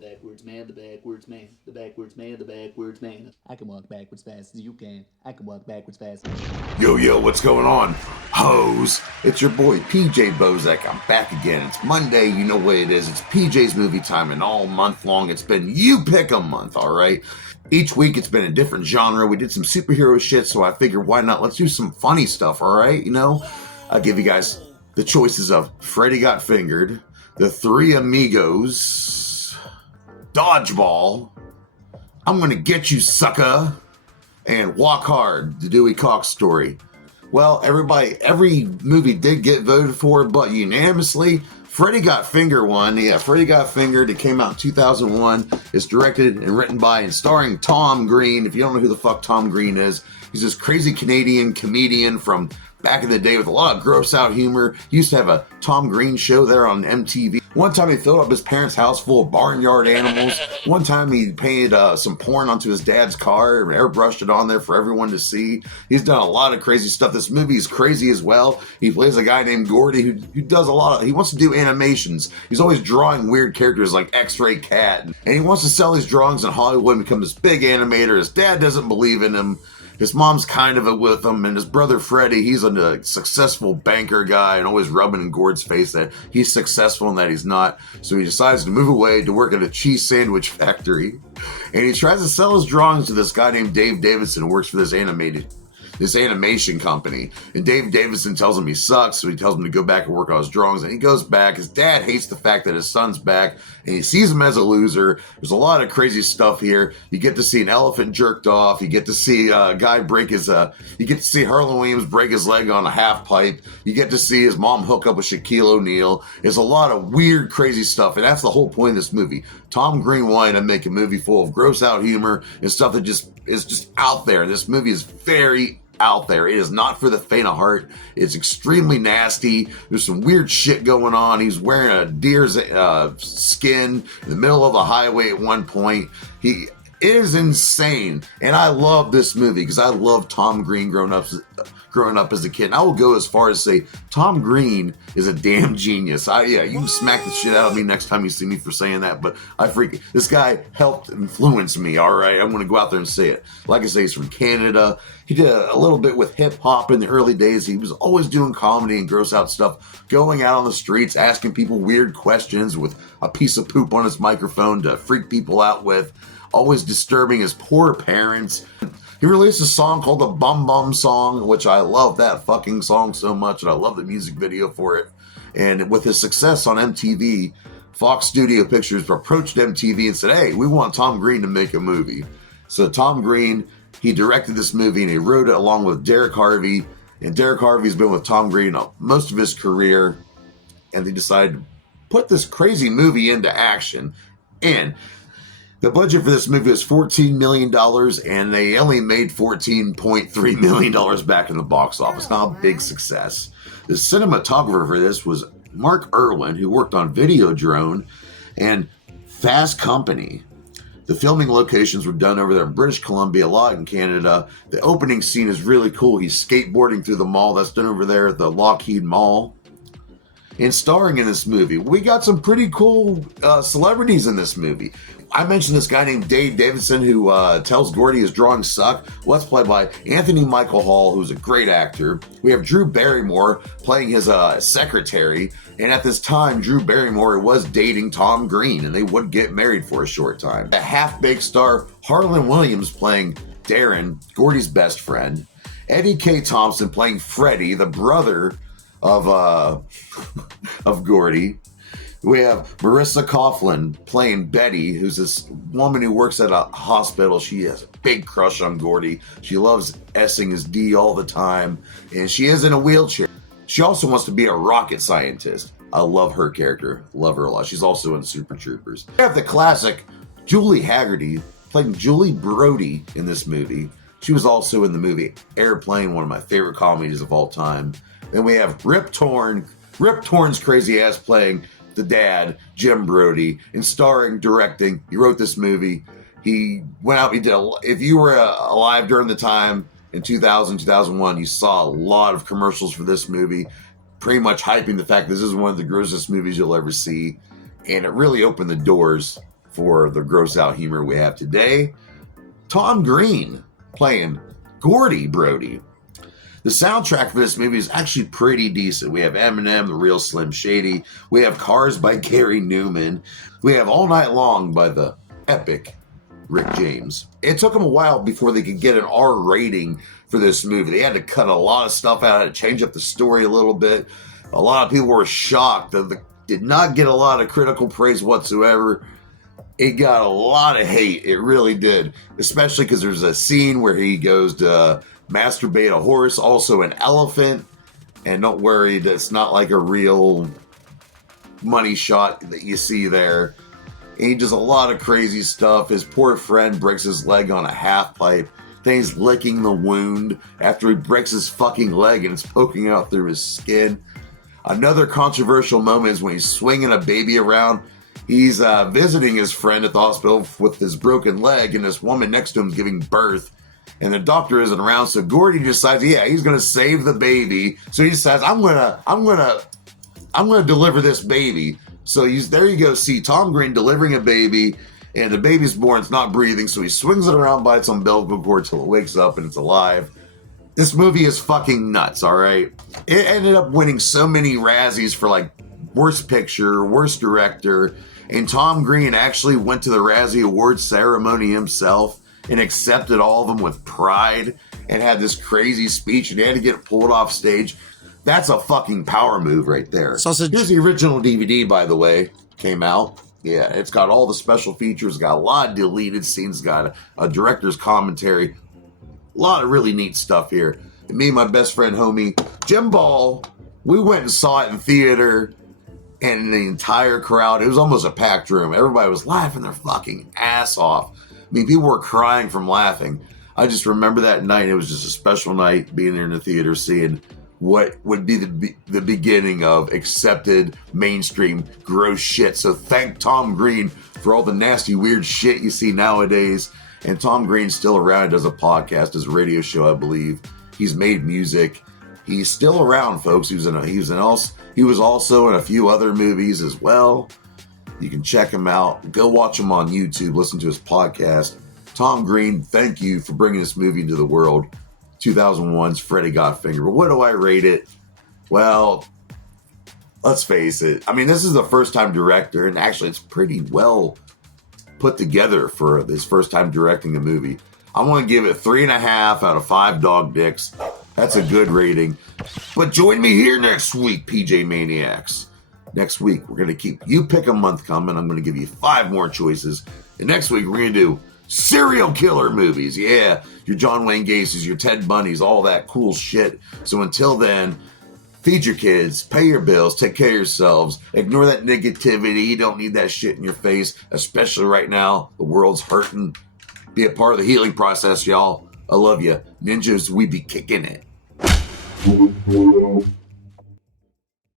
backwards man, the backwards man, the backwards man, the backwards man. I can walk backwards fast as you can. I can walk backwards fast. Yo, what's going on, hoes? It's your boy PJ Bozek. I'm back again. It's Monday. You know what it is. It's PJ's movie time, and all month long it's been You Pick a Month, all right? Each week it's been a different genre. We did some superhero shit, so I figured why not? Let's do some funny stuff, all right? You know, I'll give you guys the choices of Freddy Got Fingered, The Three Amigos, Dodgeball, I'm Gonna Get You, Sucker, and Walk Hard, the Dewey Cox story. Well, every movie did get voted for, but unanimously, Freddy Got Fingered won. Yeah, Freddy Got Fingered. It came out in 2001. It's directed and written by and starring Tom Green. If you don't know who the fuck Tom Green is, he's this crazy Canadian comedian from back in the day with a lot of gross out humor. He used to have a Tom Green show there on MTV. One time he filled up his parents' house full of barnyard animals. One time he painted some porn onto his dad's car and airbrushed it on there for everyone to see. He's done a lot of crazy stuff. This movie is crazy as well. He plays a guy named Gordy who does a lot of, he wants to do animations. He's always drawing weird characters like X-Ray Cat. And he wants to sell these drawings in Hollywood and become this big animator. His dad doesn't believe in him. His mom's kind of with him, and his brother Freddy, he's a successful banker guy and always rubbing in Gord's face that he's successful and that he's not. So he decides to move away to work at a cheese sandwich factory. And he tries to sell his drawings to this guy named Dave Davidson who works for this animation company. And Dave Davidson tells him he sucks, so he tells him to go back and work on his drawings. And he goes back. His dad hates the fact that his son's back, and he sees him as a loser. There's a lot of crazy stuff here. You get to see an elephant jerked off. You get to see a guy you get to see Harlan Williams break his leg on a half pipe. You get to see his mom hook up with Shaquille O'Neal. There's a lot of weird, crazy stuff, and that's the whole point of this movie. Tom Green wanted to make a movie full of gross out humor and stuff that is just out there. This movie is very out there. It is not for the faint of heart. It's extremely nasty. There's some weird shit going on. He's wearing a deer's skin in the middle of the highway at one point. It is insane. And I love this movie because I love Tom Green growing up as a kid. And I will go as far as say Tom Green is a damn genius. You can smack the shit out of me next time you see me for saying that, but this guy helped influence me, all right? I'm going to go out there and say it. Like I say, he's from Canada. He did a little bit with hip-hop in the early days. He was always doing comedy and gross out stuff, going out on the streets, asking people weird questions with a piece of poop on his microphone to freak people out with, always disturbing his poor parents. He released a song called the Bum Bum Song, which I love that fucking song so much, and I love the music video for it. And with his success on MTV, Fox Studio Pictures approached MTV and said, hey, we want Tom Green to make a movie. So Tom Green, he directed this movie and he wrote it along with Derek Harvey. And Derek Harvey's been with Tom Green most of his career. And they decided to put this crazy movie into action. And the budget for this movie was $14 million, and they only made $14.3 million back in the box office. Not a big success. The cinematographer for this was Mark Irwin, who worked on Videodrome and Fast Company. The filming locations were done over there in British Columbia, a lot in Canada. The opening scene is really cool. He's skateboarding through the mall. That's done over there at the Lockheed Mall. And starring in this movie, we got some pretty cool celebrities in this movie. I mentioned this guy named Dave Davidson who tells Gordy his drawings suck. Well, that's played by Anthony Michael Hall, who's a great actor. We have Drew Barrymore playing his secretary. And at this time, Drew Barrymore was dating Tom Green, and they would get married for a short time. A half-baked star, Harlan Williams playing Darren, Gordy's best friend. Eddie K. Thompson playing Freddy, the brother of Gordy. We have Marissa Coughlan playing Betty, who's this woman who works at a hospital. She has a big crush on Gordy. She loves S-ing his D all the time, and she is in a wheelchair. She also wants to be a rocket scientist. I love her character. Love her a lot. She's also in Super Troopers. We have the classic Julie Haggerty playing Julie Brody in this movie. She was also in the movie Airplane, one of my favorite comedies of all time. Then we have Rip Torn's crazy ass playing the dad, Jim Brody, and starring, directing. He wrote this movie. He went out, if you were alive during the time in 2000, 2001, you saw a lot of commercials for this movie, pretty much hyping the fact this is one of the grossest movies you'll ever see. And it really opened the doors for the gross out humor we have today. Tom Green playing Gordy Brody. The soundtrack for this movie is actually pretty decent. We have Eminem, The Real Slim Shady. We have Cars by Gary Newman. We have All Night Long by the epic Rick James. It took them a while before they could get an R rating for this movie. They had to cut a lot of stuff out, had to change up the story a little bit. A lot of people were shocked that it did not get a lot of critical praise whatsoever. It got a lot of hate. It really did. Especially because there's a scene where he goes to masturbate a horse, also an elephant. And don't worry, that's not like a real money shot that you see there. And he does a lot of crazy stuff. His poor friend breaks his leg on a half pipe. Then he's licking the wound after he breaks his fucking leg and it's poking out through his skin. Another controversial moment is when he's swinging a baby around. He's visiting his friend at the hospital with his broken leg, and this woman next to him is giving birth. And the doctor isn't around, so Gordy decides, he's gonna save the baby. So he says, I'm gonna deliver this baby. So there you go, see Tom Green delivering a baby, and the baby's born, it's not breathing, so he swings it around by its umbilical cord till it wakes up and it's alive. This movie is fucking nuts, alright? It ended up winning so many Razzies for like Worst Picture, Worst Director, and Tom Green actually went to the Razzie Awards ceremony himself and accepted all of them with pride and had this crazy speech, and he had to get pulled off stage. That's a fucking power move right there. Sausage. Here's the original DVD, by the way, came out. Yeah, it's got all the special features, got a lot of deleted scenes, got a director's commentary. A lot of really neat stuff here. And me and my best friend, homie, Jim Ball, we went and saw it in theater, and the entire crowd, it was almost a packed room. Everybody was laughing their fucking ass off. I mean, people were crying from laughing. I just remember that night. It was just a special night being there in the theater, seeing what would be the beginning of accepted mainstream gross shit. So thank Tom Green for all the nasty, weird shit you see nowadays. And Tom Green's still around. He does a podcast, does a radio show, I believe. He's made music. He's still around, folks. He was also in a few other movies as well. You can check him out. Go watch him on YouTube. Listen to his podcast. Tom Green, thank you for bringing this movie into the world. 2001's Freddy Got Fingered. But what do I rate it? Well, let's face it. I mean, this is the first-time director, and actually it's pretty well put together for his first time directing a movie. I'm going to give it 3.5 out of 5 dog dicks. That's a good rating. But join me here next week, PJ Maniacs. Next week, we're going to keep You Pick a Month coming. I'm going to give you 5 more choices. And next week, we're going to do serial killer movies. Yeah, your John Wayne Gacy's, your Ted Bundys, all that cool shit. So until then, feed your kids, pay your bills, take care of yourselves, ignore that negativity. You don't need that shit in your face, especially right now. The world's hurting. Be a part of the healing process, y'all. I love you. Ninjas, we be kicking it.